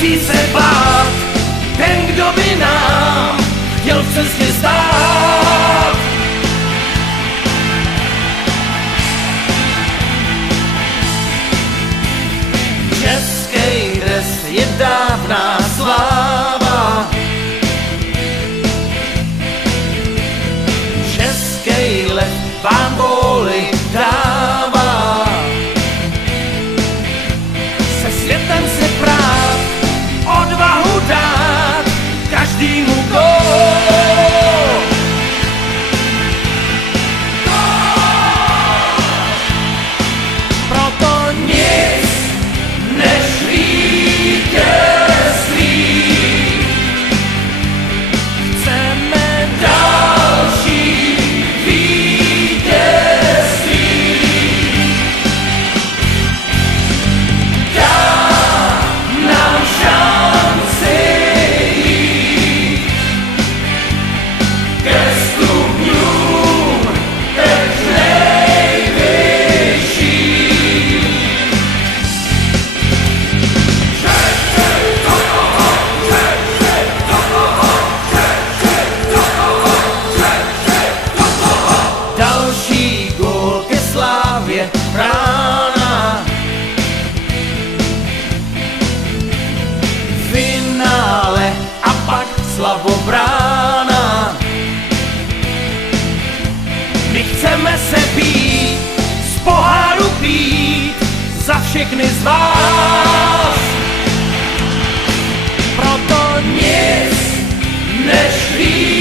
nemusí se bát ten, kdo by nám chtěl v cestě stát. Český dres je dávná sláva, český lev vám vůli dává. Se světem se prát, odvahu dát každému gól. Proto nic než vítězství. Chceme další vítězství. Dá nám šanci jít ke stupňům teď nejvyšším. Další gól ke slávě brána, finále a pak slavobrána. My chceme se bít, z poháru pít za všechny z vás. Proto nic než víc.